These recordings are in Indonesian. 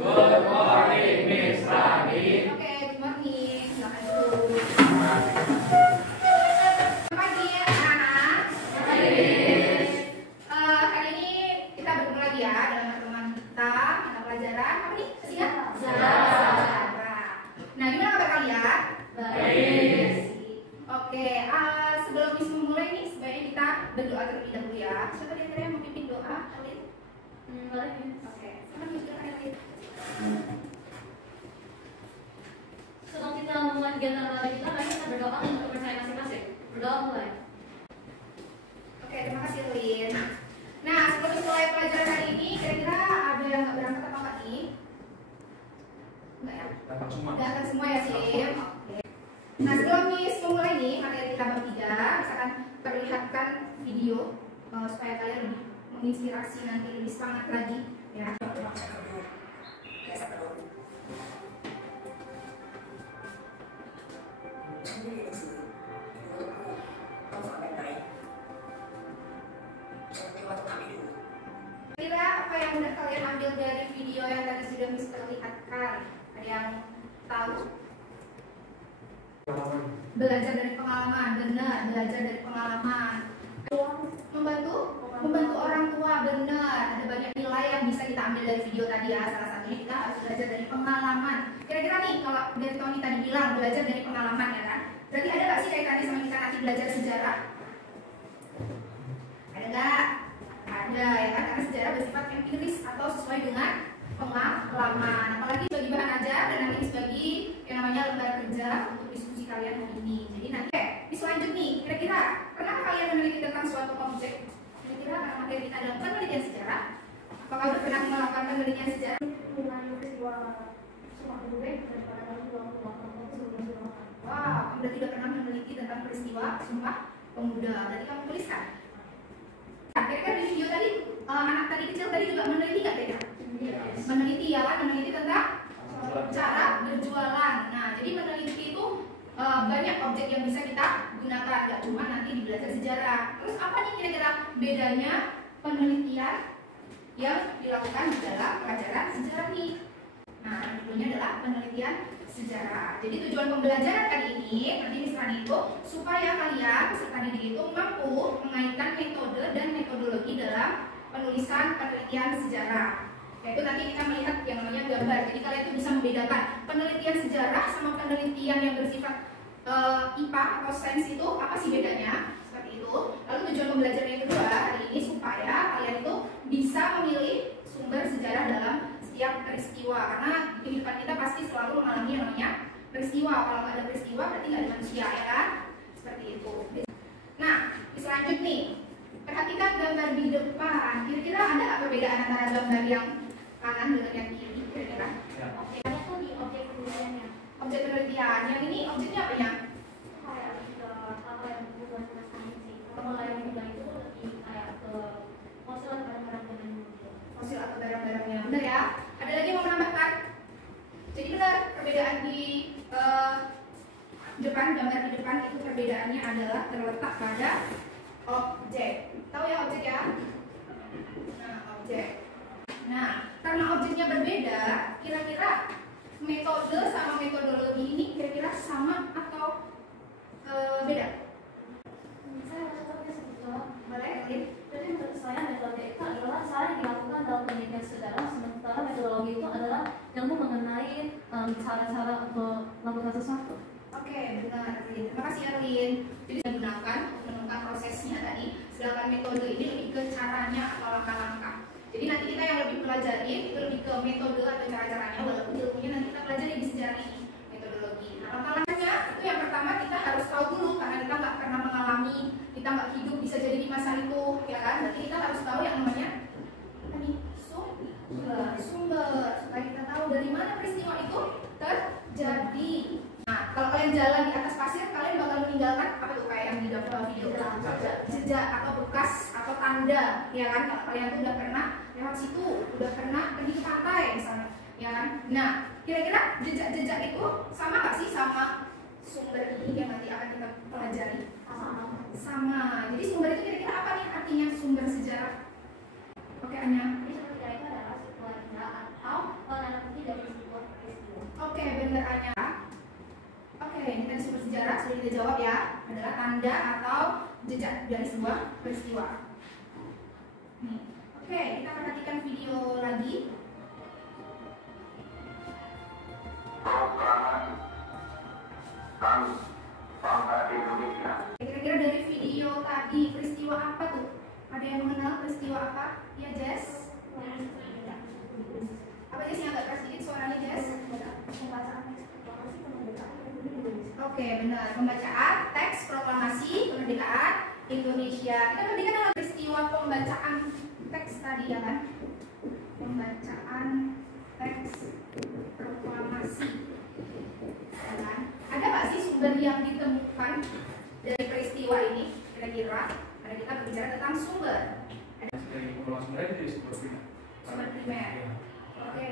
Good morning, Miss Rani. Oke, good morning. Silakan dulu. Selamat pagi, anak-anak. Hari ini kita bertemu lagi ya dalam pertemuan kita mata pelajaran apa nih? Sejarah. Nah, gimana kabar kalian? Baik. Oke, sebelum Miss memulai nih, sebaiknya kita berdoa terlebih dahulu ya. Siapa di antara yang mau pimpin doa? Kalian? Boleh. Oke, silakan Miss doakan kalian. Sebelum kita memulai kegiatan olahraga kita, mari kita berdoa untuk kepercayaan masing-masing. Berdoa mulai. Oke, terima kasih Lin. Nah, sebelum mulai pelajaran hari ini, kira-kira ada yang nggak berangkat apa nggak nih? Nggak ya? Datang semua ya Sim. Oke. Nah, sebelum Miss memulai nih materi kita bab 3, misalkan perlihatkan video supaya kalian lebih menginspirasi nanti lebih semangat lagi ya. Kira apa yang udah kalian ambil dari video yang tadi sudah Miss perlihatkan? Ada yang tahu? Belajar dari pengalaman, benar, belajar dari pengalaman. Membantu orang tua, benar. Ada banyak nilai yang bisa kita ambil dari video tadi ya. Salah satunya kita harus belajar dari pengalaman. Kira-kira nih kalau dari Tony tadi bilang belajar dari pengalaman ya kan? Berarti ada nggak sih kaitannya sama kita nanti belajar sejarah? Ada nggak? Ada ya kan? Karena sejarah bersifat empiris atau sesuai dengan pengalaman. Apalagi bagi bahan ajar dan nanti sebagai yang namanya lembar kerja untuk diskusi kalian hari ini. Jadi nanti bisa lanjut nih. Kira-kira pernah kalian meneliti tentang suatu objek? Kira-kira karena materi kita adalah penelitian sejarah. Apakah sudah pernah melakukan penelitian sejarah? Wah, kamu tidak pernah meneliti tentang peristiwa Sumpah Pemuda. Berarti kamu tuliskan. Nah, kira-kira di video tadi anak tadi kecil tadi juga meneliti nggak kira-kira? Meneliti ya kan? Meneliti tentang cara berjualan. Nah, jadi meneliti itu banyak objek yang bisa kita gunakan, nggak cuma nanti di belajar sejarah. Terus apa nih kira-kira bedanya penelitian yang dilakukan di dalam pelajaran sejarah nih? Nah, tentunya adalah penelitian sejarah. Jadi tujuan pembelajaran kali ini, nanti misalnya itu supaya kalian peserta didik itu mampu mengaitkan metode dan metodologi dalam penulisan penelitian sejarah. Yaitu nanti kita melihat yang namanya gambar. Jadi kalian itu bisa membedakan penelitian sejarah sama penelitian yang bersifat IPA atau sains itu apa sih bedanya? Seperti itu. Lalu tujuan pembelajaran yang kedua hari ini supaya kalian itu bisa memilih sumber sejarah dalam setiap peristiwa, karena kehidupan kita pasti selalu mengalami yang namanya peristiwa. Kalau nggak ada peristiwa berarti nggak ada manusia ya kan? Seperti itu. Nah, bisa lanjut nih. Perhatikan gambar di depan. Kira-kira ada nggak perbedaan antara gambar yang kanan dengan yang kiri? Kira-kira? Oke. Itu di objek penelitiannya. Objek penelitian. Yang ini objeknya apa ya? Kayak ke apa yang bukan sains sih. Kalau yang juga itu lebih kayak ke fosil atau barang-barang zaman dulu. Fosil atau barang-barangnya. Benar ya? Ada lagi yang mau menambahkan? Jadi benar perbedaan di depan, gambar di depan itu perbedaannya adalah terletak pada objek. Tahu ya objek ya? Nah, objek. Nah, karena objeknya berbeda, kira-kira metode sama metodologi ini kira-kira sama atau beda? Saya rasa sebetulnya Boleh, Lin? jadi menurut saya metode itu adalah cara yang dilakukan dalam penelitian sejarah, sementara metodologi itu adalah ilmu mengenai cara-cara untuk melakukan sesuatu. Oke, benar, Lin. Terima kasih, Erlin. Jadi saya gunakan untuk menemukan prosesnya tadi, sedangkan metode ini lebih ke caranya atau langkah-langkah. Jadi nanti kita yang lebih pelajari itu lebih ke metode atau cara-caranya, walaupun ilmunya nanti kita pelajari di sejarah ini, metodologi. Nah, langkah-langkahnya itu yang pertama kita harus tahu dulu, karena kita nggak pernah mengalami, kita nggak hidup bisa jadi di masa itu, ya kan? Berarti kita harus tahu yang namanya apa nih? Sumber, supaya kita tahu dari mana peristiwa itu terjadi. Nah, kalau kalian jalan di atas pasir, kalian bakal meninggalkan apa tuh kayak yang di dalam video? Jejak atau bekas atau tanda, ya kan? Kalau kalian tuh udah pernah lewat situ, udah pernah pergi ke pantai misalnya, ya kan? Nah, kira-kira jejak-jejak itu sama nggak sih sama sumber ini yang nanti akan kita pelajari? Sama. Jadi sumber itu kira-kira apa nih artinya sumber sejarah? Oke, Anya. Jadi seperti itu adalah sebuah benda atau nanti tanda atau jejak dari sebuah peristiwa. Nih. Oke, kita perhatikan video lagi. Kira-kira dari video tadi peristiwa apa tuh? Ada yang mengenal peristiwa apa? Ya Jess? Apa Jess yang agak keras sedikit suaranya Jess? Oke, benar. Pembacaan teks proklamasi kemerdekaan Indonesia. Kita tadi kan ada peristiwa pembacaan teks tadi ya kan? Pembacaan teks proklamasi. Ya kan? Ada nggak sih sumber yang ditemukan dari peristiwa ini? Kira-kira ada kita berbicara tentang sumber. Dari sumber itu sumber primer. Sumber primer. Oke.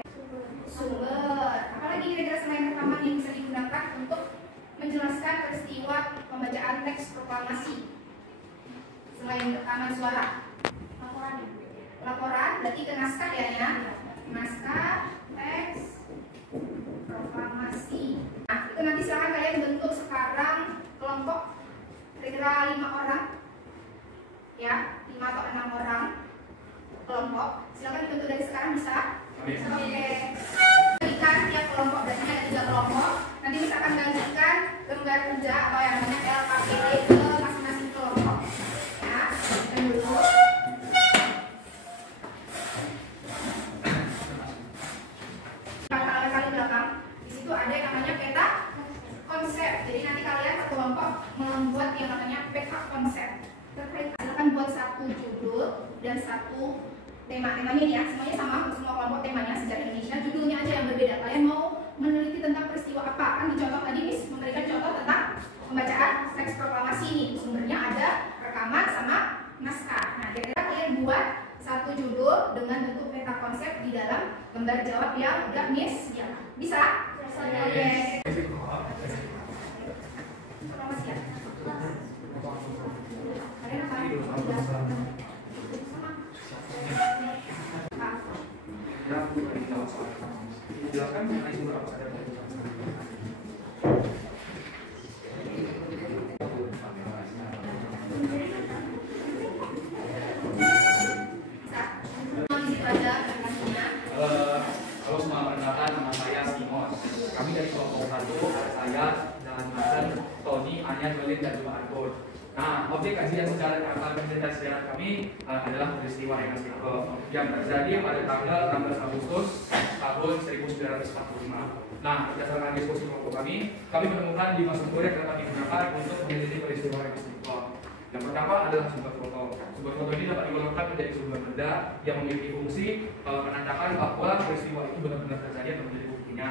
Sumber. Apalagi kira-kira selain rekaman yang bisa digunakan untuk menjelaskan peristiwa pembacaan teks proklamasi? Selain rekaman suara. Laporan berarti ke naskah ya. Naskah teks proklamasi. Nah, itu nanti silahkan kalian bentuk sekarang kelompok kira-kira 5 orang ya, 5 atau 6 orang kelompok. Silakan dibentuk dari sekarang bisa. Oke. Berikan tiap kelompok, berarti ada 3 kelompok. Nanti misalkan bagikan lembar kerja atau yang namanya LKPD ke masing-masing kelompok. Ya, dan dulu. Kali belakang, di situ ada yang namanya peta konsep. Jadi nanti kalian satu kelompok membuat yang namanya peta konsep. Terkait silakan buat satu judul dan satu tema. Temanya ini ya, semuanya sama untuk semua kelompok, temanya sejarah Indonesia. Judulnya aja yang berbeda. Kalian mau meneliti tentang peristiwa apa? Kan di contoh tadi Miss memberikan contoh tentang pembacaan teks proklamasi ini. Sumbernya ada rekaman sama naskah. Nah, kira-kira kalian buat satu judul dengan bentuk peta konsep di dalam lembar jawab yang udah Miss ya. Bisa? Oke. Proklamasi ya. Kalian apa? Jelaskan mengenai sumber apa saja. Halo semua perkenalkan, nama saya Simon. Kami dari kelompok 1, ada saya, dan Tony, Anya, Jolin, dan juga Arbor. Nah, objek kajian sejarah dan sejarah kami adalah peristiwa yang terjadi pada tanggal 16 Agustus tahun 1945. Nah, berdasarkan diskusi kelompok kami menemukan 5 sumber yang dapat digunakan untuk meneliti peristiwa Istiqlal. Yang pertama adalah sumber foto. Sumber foto ini dapat digolongkan menjadi sumber benda yang memiliki fungsi menandakan bahwa peristiwa itu benar-benar terjadi atau menjadi buktinya.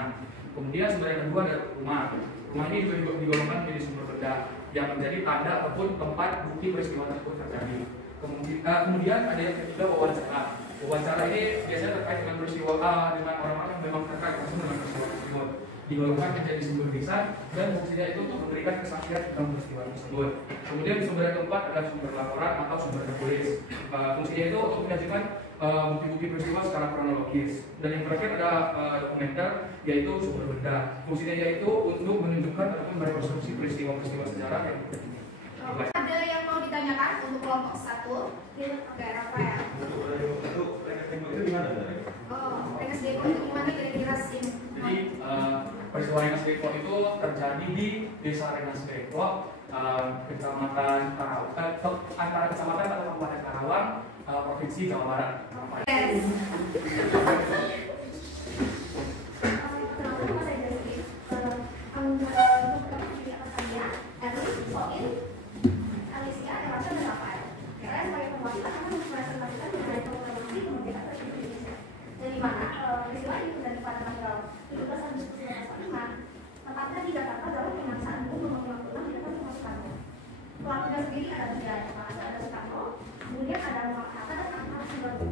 Kemudian sumber yang kedua adalah rumah. Rumah ini juga digolongkan menjadi sumber benda yang menjadi tanda ataupun tempat bukti peristiwa tersebut terjadi. Kemudian ada yang ketiga wawancara. Wawancara ini biasanya terkait dengan peristiwa dengan orang-orang yang memang terkait langsung dengan peristiwa tersebut. Digolongkan menjadi sumber lisan dan fungsinya itu untuk memberikan kesaksian tentang peristiwa tersebut. Kemudian sumber yang keempat adalah sumber laporan atau sumber tertulis. Fungsinya itu untuk menyajikan bukti-bukti peristiwa secara kronologis. Dan yang terakhir ada dokumenter, yaitu sumber benda. Fungsinya yaitu untuk menunjukkan ataupun merekonstruksi peristiwa-peristiwa sejarah yang terjadi. Ada yang mau ditanyakan untuk kelompok 1? Oke, Rafael. Itu gimana? Oh, Rengas Depok itu gimana kira-kira sih? Jadi peristiwa Rengas Depok itu terjadi di Desa Rengas Depok, Kecamatan Karawang, antara kecamatan atau Kabupaten Karawang, Provinsi Jawa Barat. Yes. Dari mana peristiwa itu terjadi pada tanggal 17 Agustus 1945, tepatnya di Jakarta dalam pemaksaan umum nomor 56 di depan Rumah Soekarno. Pelakunya sendiri ada 3, yang pertama ada Soekarno, kemudian ada Muhammad Hatta dan Ahmad Subarjo.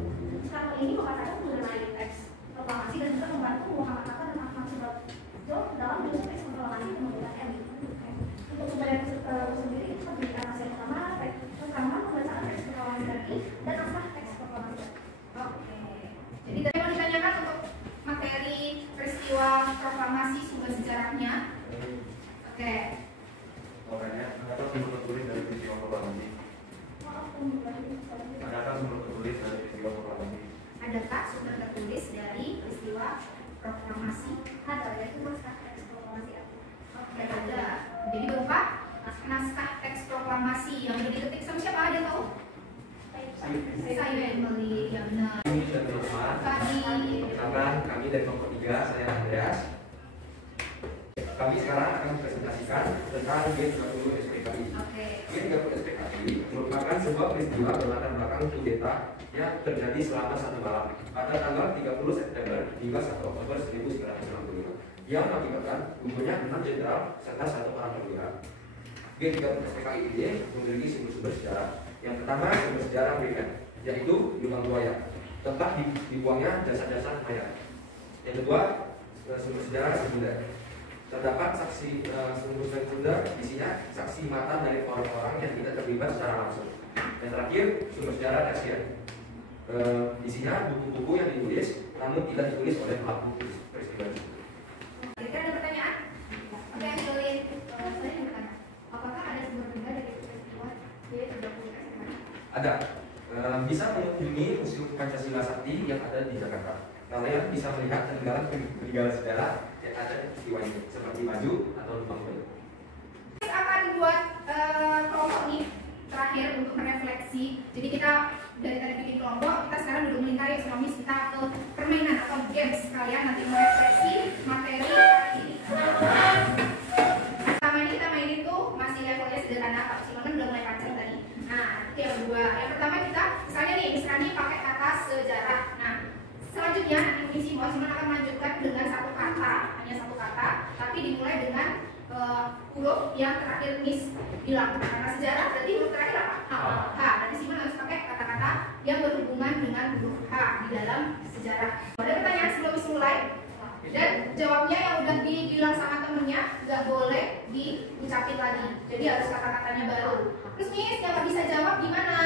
Soekarno ini mengatakan mengenai teks proklamasi dan juga membantu Muhammad Hatta dan Ahmad Subarjo dalam menyusun teks proklamasi kemerdekaan RI. Untuk sumber yang sendiri itu terdiri atas yang pertama rekaman pembacaan teks proklamasi RI dan naskah teks proklamasi. Oke. Jadi tadi mau ditanyakan untuk materi peristiwa proklamasi sumber sejarahnya. Oke. Makanya, adakah sumber tertulis dari peristiwa proklamasi? Adakah sumber tertulis dari peristiwa proklamasi? Adakah sumber tertulis dari peristiwa proklamasi? Ada, yaitu naskah teks proklamasi apa? Oke, ada. Jadi berupa naskah teks proklamasi yang udah diketik sama siapa aja tahu? Saya Emily, ya benar. Ini sudah teman-teman. Perkenalkan, kami dari kelompok 3, saya Andreas. Kami sekarang akan presentasikan tentang G30 SPKI. Oke. G30 SPKI merupakan sebuah peristiwa berlatar belakang kudeta yang terjadi selama 1 malam pada tanggal 30 September hingga 1 Oktober 1965 yang mengakibatkan gugurnya 6 jenderal serta 1 orang perwira. G30 SPKI ini memiliki sumber-sumber sejarah. Yang pertama, sumber sejarah primer, yaitu lubang buaya, tempat dibuangnya jasad-jasad mayat. Yang kedua, sumber sejarah sekunder. Terdapat sumber sekunder, isinya saksi mata dari orang-orang yang tidak terlibat secara langsung. Dan terakhir, sumber sejarah tersier. Isinya buku-buku yang ditulis, namun tidak ditulis oleh pelaku peristiwa itu. Kira-kira ada pertanyaan? Oke, Angelin. Saya bertanya, apakah ada sumber benda dari peristiwa G30 SPKI? Ada. Bisa mengunjungi Museum Pancasila Sakti yang ada di Jakarta. Kalian bisa melihat peninggalan sejarah yang ada di peristiwa ini, seperti baju atau lubang buaya. Kita akan buat kelompok nih terakhir untuk merefleksi. Jadi kita dari tadi bikin kelompok, kita sekarang duduk melingkari ekonomis, kita ke permainan atau games. Kalian nanti merefleksi materi hari ini. Pertama ini kita mainin tuh masih levelnya sederhana, Pak Simon udah mulai kacau tadi. Nah, itu yang kedua. Yang pertama kita misalnya nih pakai kata sejarah. Nah, selanjutnya nanti Simon akan melanjutkan dengan satu kata, hanya satu kata, tapi dimulai dengan huruf yang terakhir Miss bilang. Karena sejarah berarti huruf terakhir apa? H. Berarti Simon harus pakai kata-kata yang berhubungan dengan huruf H di dalam sejarah. Ada pertanyaan sebelum Miss mulai? Dan jawabnya yang udah dibilang sama temennya nggak boleh diucapin lagi. Jadi harus kata-katanya baru. Terus Miss yang nggak bisa jawab gimana?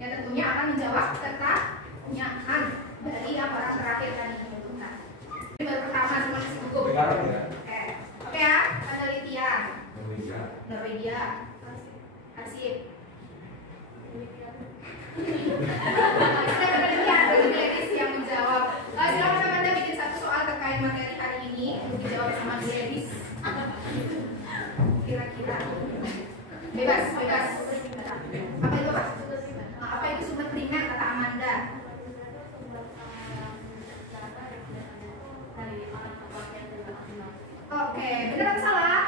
Ya tentunya akan menjawab pertanyaan dari yang orang terakhir tadi dibutuhkan. Ini baru pertama cuma isi buku. Sekarang ya. Oke ya, penelitian. Norwegia. Norwegia. Arsip. Kita penelitian dari Gladys yang menjawab. Silakan Anda bikin satu soal terkait materi hari ini untuk dijawab sama Gladys. Kira-kira. Bebas. Apa itu Pak? Apa itu sumber primer kata Amanda? Oke, benar atau salah?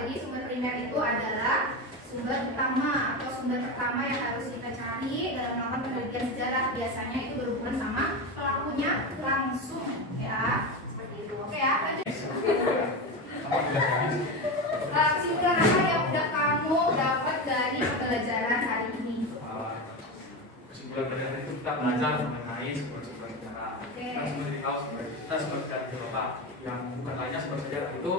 Jadi sumber primer itu adalah sumber utama atau sumber pertama yang harus kita cari dalam melakukan penelitian sejarah. Biasanya itu berhubungan sama pelakunya langsung, ya. Seperti itu. Oke ya, lanjut. Kesimpulan apa yang udah kamu dapat dari pembelajaran hari ini? Kesimpulan belajar itu kita belajar mengenai sumber-sumber sejarah. Kita sumber sejarah di Eropa yang bukan hanya sumber sejarah itu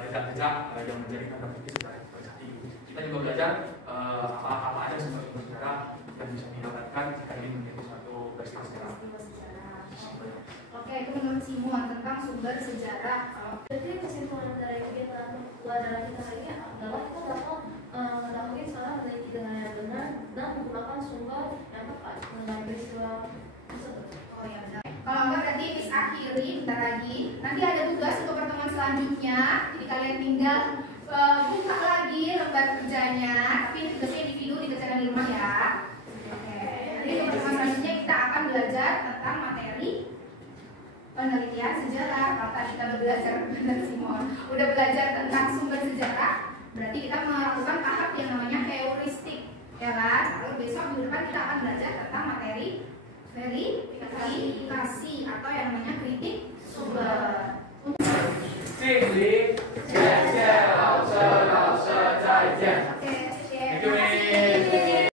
jejak-jejak yang menjadi tanda bukti sejarah itu terjadi. Kita juga belajar apa aja sumber-sumber sejarah yang bisa didapatkan jika ini menjadi suatu peristiwa sejarah. Oke, itu menurut Simon tentang sumber sejarah. Jadi kesimpulan dari pelajaran kita hari ini adalah kita dapat mengetahui cara meneliti dengan yang benar dan menggunakan sumber yang tepat mengenai peristiwa tersebut. Oh ya benar. Kalau enggak berarti Miss akhiri bentar lagi. Nanti ada tugas untuk pertemuan selanjutnya. Jadi kalian tinggal buka lagi lembar kerjanya. Tapi tugasnya individu dikerjakan di rumah ya. Oke. Jadi untuk pertemuan selanjutnya kita akan belajar tentang materi penelitian sejarah. Kalau tadi kita belajar benar Simon, udah belajar tentang sumber sejarah, berarti kita melakukan tahap yang namanya heuristik, ya kan? Lalu besok minggu depan kita akan belajar tentang materi verifikasi atau yang namanya kritik